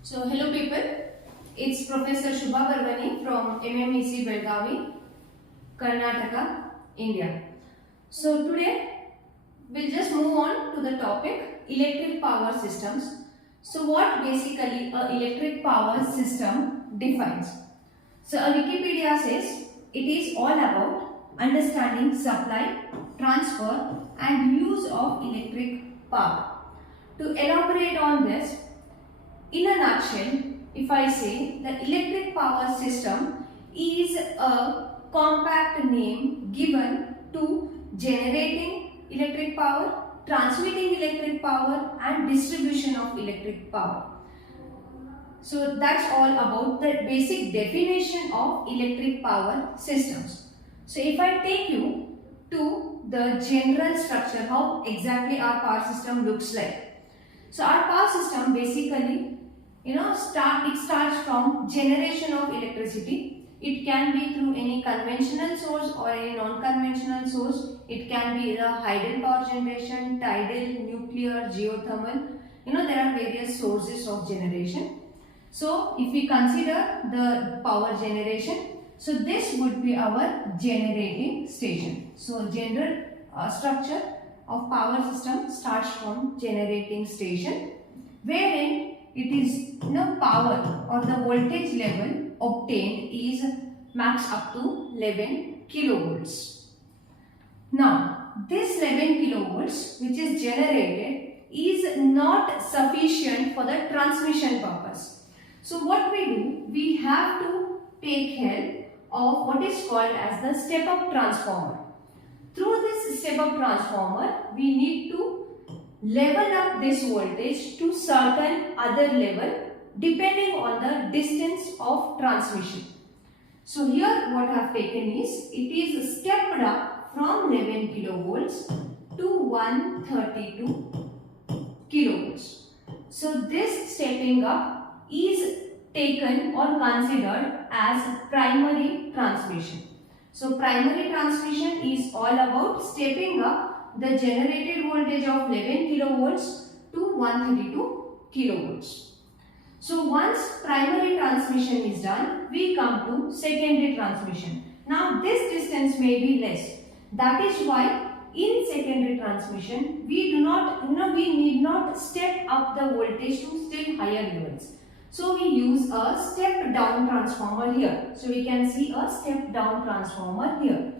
So, hello people, it's Professor Shubha Barwani from MMEC Belgavi, Karnataka, India. So, today we'll just move on to the topic electric power systems. So, what basically a electric power system defines? So, a Wikipedia says it is all about understanding supply, transfer and use of electric power. To elaborate on this, in a nutshell, if I say the electric power system is a compact name given to generating electric power, transmitting electric power and distribution of electric power. So that's all about the basic definition of electric power systems. So if I take you to the general structure, how exactly our power system looks like. So our power system basically it starts from generation of electricity. It can be through any conventional source or any non-conventional source. It can be the hydropower generation, tidal, nuclear, geothermal. There are various sources of generation. So if we consider the power generation, so this would be our generating station. So general structure of power system starts from generating station, wherein it is power or the voltage level obtained is max up to 11 kilovolts. Now this 11 kilovolts which is generated is not sufficient for the transmission purpose. So what we do, we have to take help of what is called as the step-up transformer. Through this step-up transformer, we need to level up this voltage to certain other level depending on the distance of transmission. So here what I have taken is, it is stepped up from 11 kilovolts to 132 kilovolts. So this stepping up is taken or considered as primary transmission. So primary transmission is all about stepping up the generated voltage of 11 kilovolts to 132 kilovolts. So once primary transmission is done, we come to secondary transmission. Now this distance may be less. That is why in secondary transmission we need not step up the voltage to still higher levels. So we use a step down transformer here. So we can see a step down transformer here.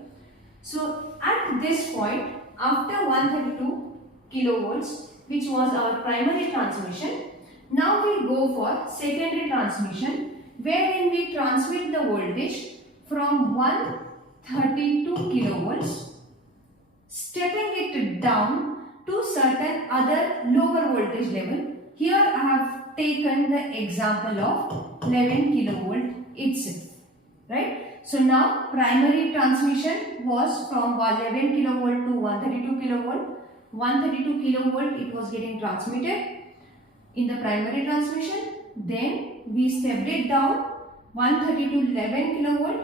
So at this point, after 132 kilovolts, which was our primary transmission, now we go for secondary transmission, wherein we transmit the voltage from 132 kilovolts, stepping it down to certain other lower voltage level. Here I have taken the example of 11 kilovolt itself, right? So now primary transmission was from 11 kilovolt to 132 kilovolt. 132 kilovolt it was getting transmitted in the primary transmission. Then we stepped it down 130 to 11 kilovolt.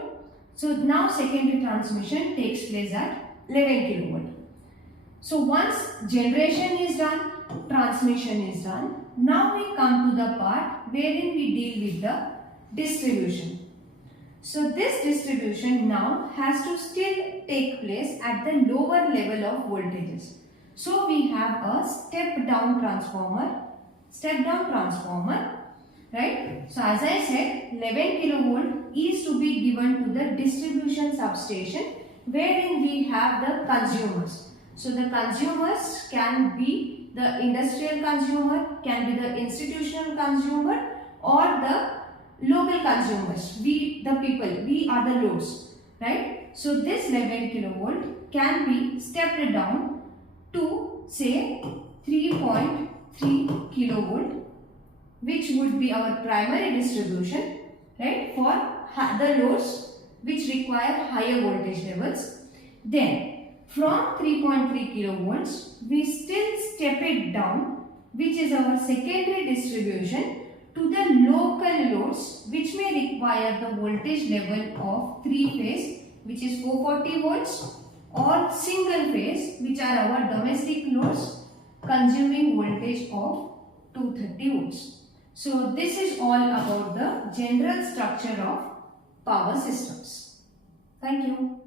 So now secondary transmission takes place at 11 kilovolt. So once generation is done, transmission is done. Now we come to the part wherein we deal with the distribution. So this distribution now has to still take place at the lower level of voltages. So we have a step down transformer, right? So as I said, 11 kilovolt is to be given to the distribution substation, wherein we have the consumers. So the consumers can be the industrial consumer, can be the institutional consumer or the local consumers. We the people, we are the loads, right? So this 11 kilovolt can be stepped down to say 3.3 kilovolt, which would be our primary distribution, right, for the loads which require higher voltage levels. Then from 3.3 kilovolts, we still step it down, which is our secondary distribution, to the local loads which may require the voltage level of 3-phase, which is 440 volts, or single phase, which are our domestic loads consuming voltage of 230 volts. So this is all about the general structure of power systems. Thank you.